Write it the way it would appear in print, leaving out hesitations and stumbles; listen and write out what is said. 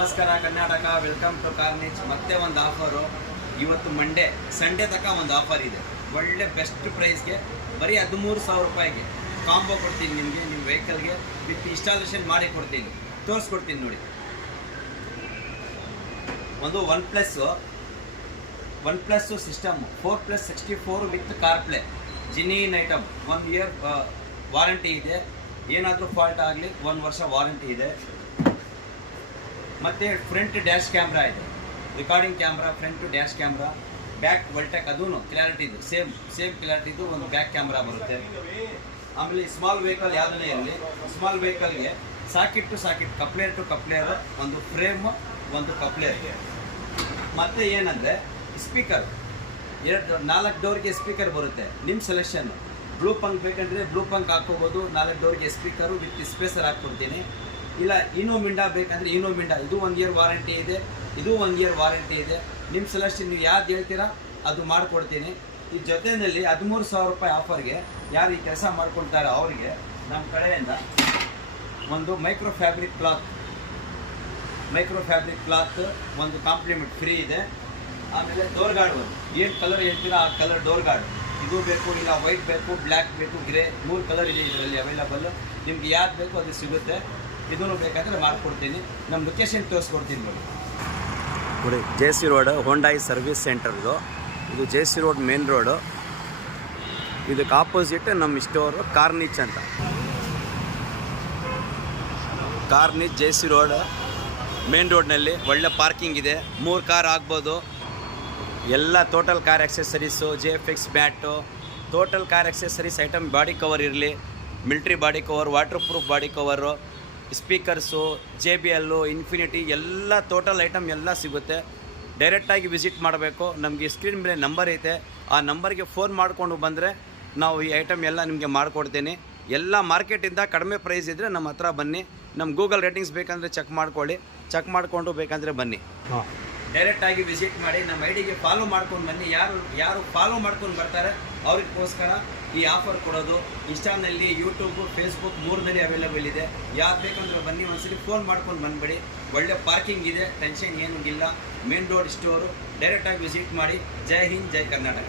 ನಮಸ್ಕಾರ Karnataka, welcome to ಕಾರ್ನಿಚ್. ಮತ್ತೆ ಒಂದು ಆಫರು. ಇವತ್ತು ಮಂಡೇ, ಸಂಡೇ ತನಕ ಒಂದು ಆಫರ್ ಇದೆ. ಒಳ್ಳೆ ಬೆಸ್ಟ್ ಪ್ರೈಸ್ಗೆ ಬರೀ 13,000 ರೂಪಾಯಿಗೆ ಕಾಂಬೋ ಕೊಡ್ತೀನಿ ನಿಮಗೆ. ನಿಮ್ಮ ವೆಹಿಕಲ್ಗೆ ವಿತ್ ಇನ್ಸ್ಟಾಲೇಷನ್ ಮಾಡಿ ಕೊಡ್ತೀನಿ, ತೋರಿಸ್ಕೊಡ್ತೀನಿ ನೋಡಿ. ಒಂದು one plus system 4+64 with car play, genuine item. 1 year warranty ಇದೆ. ಏನಾದರೂ ಫಾಲ್ಟ್ ಆಗಲಿ 1 ವರ್ಷ ವಾರಂಟಿ ಇದೆ. ಮತ್ತು ಫ್ರಂಟ್ ಡ್ಯಾಶ್ ಕ್ಯಾಮ್ರಾ ಇದೆ, recording camera, front dash camera, back ವಲ್ಟೆಕ್, ಅದೂ ಕ್ಲಾರಿಟಿದು ಸೇಮ್ ಕ್ಲಾರಿಟಿದು ಒಂದು ಬ್ಯಾಕ್ ಕ್ಯಾಮ್ರಾ ಬರುತ್ತೆ. ಆಮೇಲೆ ಸ್ಮಾಲ್ ವೆಹಿಕಲ್ ಯಾವುದನ್ನೇ ಇರಲಿ, ಸ್ಮಾಲ್ ವೆಹಿಕಲ್ಗೆ ಸಾಕೆಟ್ ಕಪ್ಲೇರ್ ಟು ಕಪ್ಲೇರ್, ಒಂದು ಫ್ರೇಮ್, ಒಂದು ಕಪ್ಲೇರ್. ಮತ್ತು ಏನಂದರೆ ಸ್ಪೀಕರ್, 4 ಡೋರ್ಗೆ ಸ್ಪೀಕರ್ ಬರುತ್ತೆ. ನಿಮ್ಮ ಸೆಲೆಕ್ಷನ್. ಬ್ಲೂ ಪಂಕ್ ಬೇಕಂದರೆ ಬ್ಲೂ ಪಂಕ್ ಹಾಕ್ಕೋಬೋದು. 4 ಡೋರ್ಗೆ ಸ್ಪೀಕರು ವಿತ್ ಸ್ಪೇಸರ್ ಹಾಕ್ಕೊಡ್ತೀನಿ. ಇಲ್ಲ ಇನೋ ಮಿಂಡಾ ಬೇಕಂದರೆ ಇನೋ ಮಿಂಡಾ, ಇದು 1 ಇಯರ್ ವಾರಂಟಿ ಇದೆ, ಇದು 1 ಇಯರ್ ವಾರಂಟಿ ಇದೆ. ನಿಮ್ಮ ಸೆಲೆಕ್ಷನ್, ನೀವು ಯಾವ್ದು ಹೇಳ್ತೀರಾ ಅದು ಮಾಡಿಕೊಡ್ತೀನಿ. ಈ ಜೊತೆಯಲ್ಲಿ 13,000 ರೂಪಾಯಿ ಆಫರ್ಗೆ ಯಾರು ಈ ಕೆಲಸ ಮಾಡ್ಕೊಳ್ತಾರೋ ಅವರಿಗೆ ನಮ್ಮ ಕಡೆಯಿಂದ ಒಂದು ಮೈಕ್ರೋ ಫ್ಯಾಬ್ರಿಕ್ ಕ್ಲಾತ್ ಒಂದು ಕಾಂಪ್ಲಿಮೆಂಟ್ ಫ್ರೀ ಇದೆ. ಆಮೇಲೆ ಡೋರ್ ಗಾರ್ಡ್, ಒಂದು ಏನು ಕಲರ್ ಹೇಳ್ತೀರಾ ಆ ಕಲರ್ ಡೋರ್ ಗಾರ್ಡ್. ಇದು ಬೇಕು, ಇಲ್ಲ ವೈಟ್ ಬೇಕು, ಬ್ಲ್ಯಾಕ್ ಬೇಕು, ಗ್ರೇ, 3 ಕಲರ್ ಇದೆ ಇದರಲ್ಲಿ ಅವೈಲಬಲ್. ನಿಮ್ಗೆ ಯಾವ್ದು ಬೇಕು ಅದು ಸಿಗುತ್ತೆ. ಇದನ್ನು ಬೇಕಾದರೆ ಮಾಡಿಕೊಡ್ತೀನಿ. ನಮ್ಮ ಲೊಕೇಶನ್ ತೋರಿಸ್ಕೊಡ್ತೀನಿ ನೋಡಿ. JC ರೋಡ್ ಹೋಂಡಾಯಿ ಸರ್ವಿಸ್ ಸೆಂಟರ್ದು. ಇದು JC ರೋಡ್ ಮೇನ್ ರೋಡು. ಇದಕ್ಕೆ ಆಪೋಸಿಟ್ ನಮ್ಮ ಸ್ಟೋರು ಕಾರ್ನಿಚ್ ಅಂತ. ಕಾರ್ನಿಚ್ JC ರೋಡ್ ಮೇನ್ ರೋಡ್ನಲ್ಲಿ ಒಳ್ಳೆ ಪಾರ್ಕಿಂಗ್ ಇದೆ. 3 ಕಾರ್ ಆಗ್ಬೋದು. ಎಲ್ಲ ಟೋಟಲ್ ಕಾರ್ ಆಕ್ಸೆಸರೀಸು, JFX ಬ್ಯಾಟು, total car accessories item, body cover ಇರಲಿ, military body cover, waterproof body cover, speakers, JBL, Infinity, ಎಲ್ಲ ಟೋಟಲ್ ಐಟಮ್ ಎಲ್ಲ ಸಿಗುತ್ತೆ. ಡೈರೆಕ್ಟಾಗಿ ವಿಸಿಟ್ ಮಾಡಬೇಕು. ನಮಗೆ ಸ್ಕ್ರೀನ್ ಮೇಲೆ ನಂಬರ್ ಐತೆ, ಆ ನಂಬರ್ಗೆ ಫೋನ್ ಮಾಡಿಕೊಂಡು ಬಂದರೆ ನಾವು ಈ ಐಟಮ್ ಎಲ್ಲ ನಿಮಗೆ ಮಾಡಿಕೊಡ್ತೀನಿ. ಎಲ್ಲ ಮಾರ್ಕೆಟಿಂದ ಕಡಿಮೆ ಪ್ರೈಸ್ ಇದ್ದರೆ ನಮ್ಮ ಹತ್ರ ಬನ್ನಿ. ನಮ್ಮ ಗೂಗಲ್ ರೇಟಿಂಗ್ಸ್ ಬೇಕಂದರೆ ಚೆಕ್ ಮಾಡ್ಕೊಳ್ಳಿ, ಚೆಕ್ ಮಾಡಿಕೊಂಡು ಬೇಕಂದರೆ ಬನ್ನಿ. ಡೈರೆಕ್ಟಾಗಿ ವಿಸಿಟ್ ಮಾಡಿ. ನಮ್ಮ ಐಡಿಗೆ ಫಾಲೋ ಮಾಡ್ಕೊಂಡು ಬನ್ನಿ. ಯಾರು ಫಾಲೋ ಮಾಡ್ಕೊಂಡು ಬರ್ತಾರೆ ಅವ್ರಿಗೋಸ್ಕರ ಈ ಆಫರ್ ಕೊಡೋದು. ಇನ್ಸ್ಟಾನಲ್ಲಿ, ಯೂಟ್ಯೂಬು, ಫೇಸ್ಬುಕ್ 3ನಲ್ಲಿ ಅವೈಲೇಬಲ್ ಇದೆ. ಯಾರು ಬೇಕಂದ್ರೆ ಬನ್ನಿ, ಒಂದ್ಸಲಿ ಫೋನ್ ಮಾಡ್ಕೊಂಡು ಬಂದುಬಿಡಿ. ಒಳ್ಳೆ ಪಾರ್ಕಿಂಗ್ ಇದೆ, ಟೆನ್ಷನ್ ಏನೂ ಇಲ್ಲ. Main road store. ಡೈರೆಕ್ಟಾಗಿ ವಿಸಿಟ್ ಮಾಡಿ. ಜೈ ಹಿಂದ್, ಜೈ ಕರ್ನಾಟಕ.